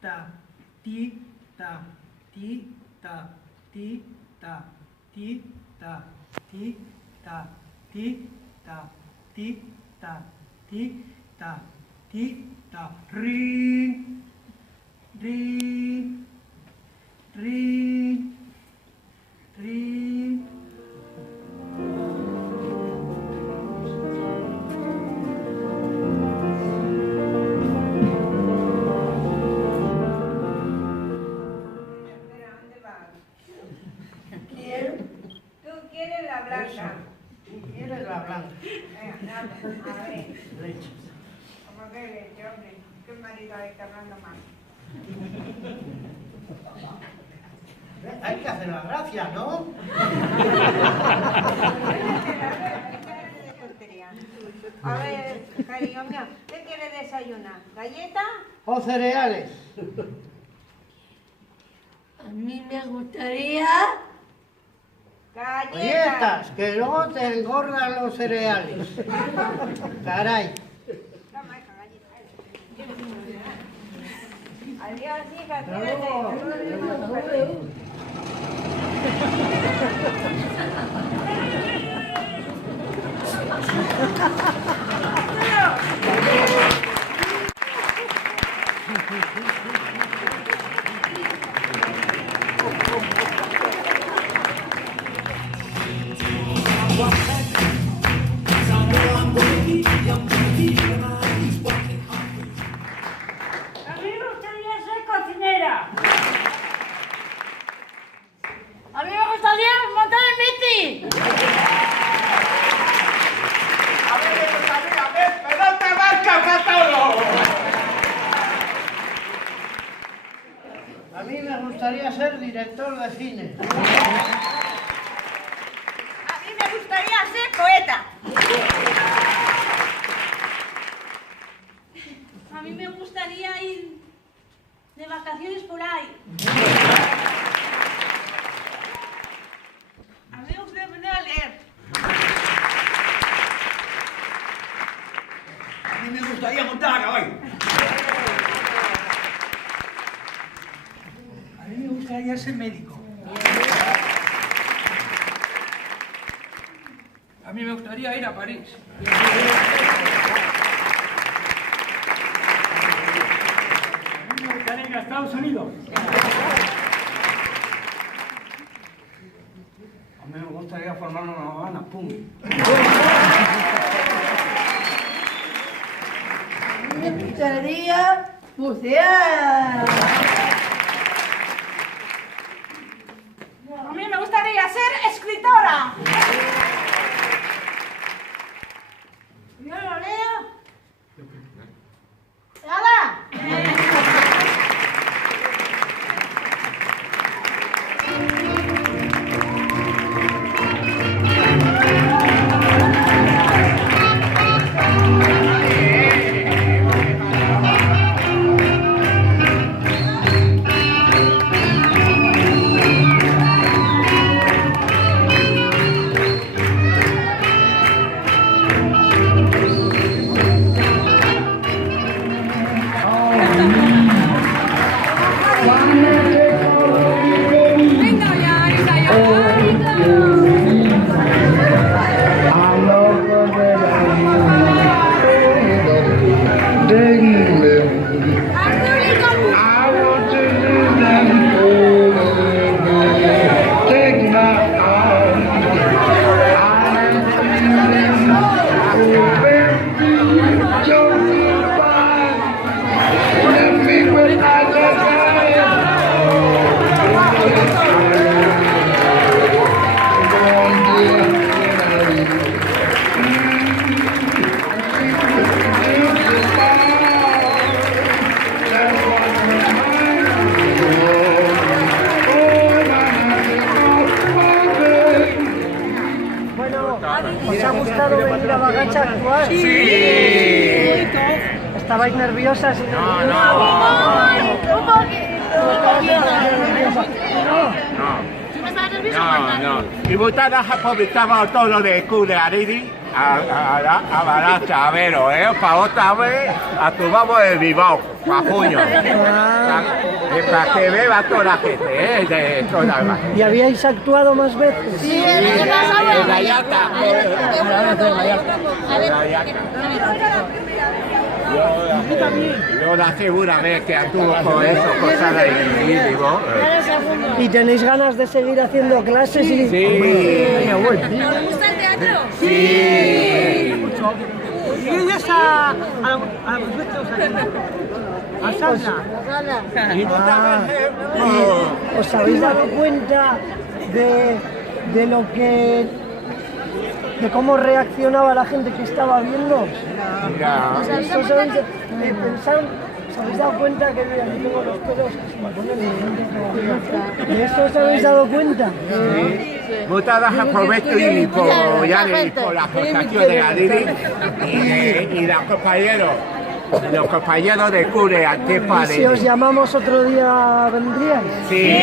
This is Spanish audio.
ta, ti, ta, ti, ta, ti, ta, ti, ta, ti, ta, ti, ta, ti, ta, ti, ta, ti, ta, rin, rin, rin, rin. ¿Quieres la blanca? Venga, dame, a ver. ¿Cómo que leche, hombre? ¿Qué marido está hablando mal? Hay que hacer la gracia, ¿no? A ver, cariño mío, ¿qué quieres desayunar? ¿Galleta? ¿O cereales? A mí me gustaría... Galletas, que luego te engordan los cereales. Caray. Toma esa galleta. Adiós, hija, Hasta cuídate. luego. A mí me gustaría ser cocinera. A mí me gustaría montar en bici. A ver, pelota marca para todo. A mí me gustaría ser director de cine. A mí me gustaría ser poeta. A mí me gustaría ir de vacaciones por ahí. A mí me gustaría aprender a leer. A mí me gustaría montar a caballo. A mí me gustaría ser médico. A mí me gustaría ir a París. A mí me gustaría ir a Estados Unidos. A mí me gustaría formar una Habana, pum. A mí me gustaría bucear. A mí me gustaría ser escritora. Yo lo leo. ¡Hala! ¿Os ha gustado venir a Bagacha a actuar? ¡Sí! ¿Estabais nerviosas? No, no. Un poquito. ¿No? No. No. Y votadas aprovechamos todo lo de Cure Ariri, a Baracha, a Vero, para otra vez, a tu vamos el Bilbao, para junio. Para que beba toda la gente, de toda la gente. ¿Y habíais actuado más veces? Sí, el año pasado. En la Yata. Yo la segunda vez que actúo con eso, cosas de vivo. ¿Y tenéis ganas de seguir haciendo clases? Sí. ¿Te gusta el teatro? Sí. ¿Vienes a Sandra? ¿Os habéis dado cuenta de lo que... de cómo reaccionaba la gente que estaba viendo? Ya. ¿Os habéis dado cuenta que, mira, yo tengo los pelos que se me ponen de eso? ¿Os habéis dado cuenta? Votadas aprovecho y por la asociación de Ariri y los compañeros de Cure Antepa. Si os llamamos otro día, ¿vendríais? Sí.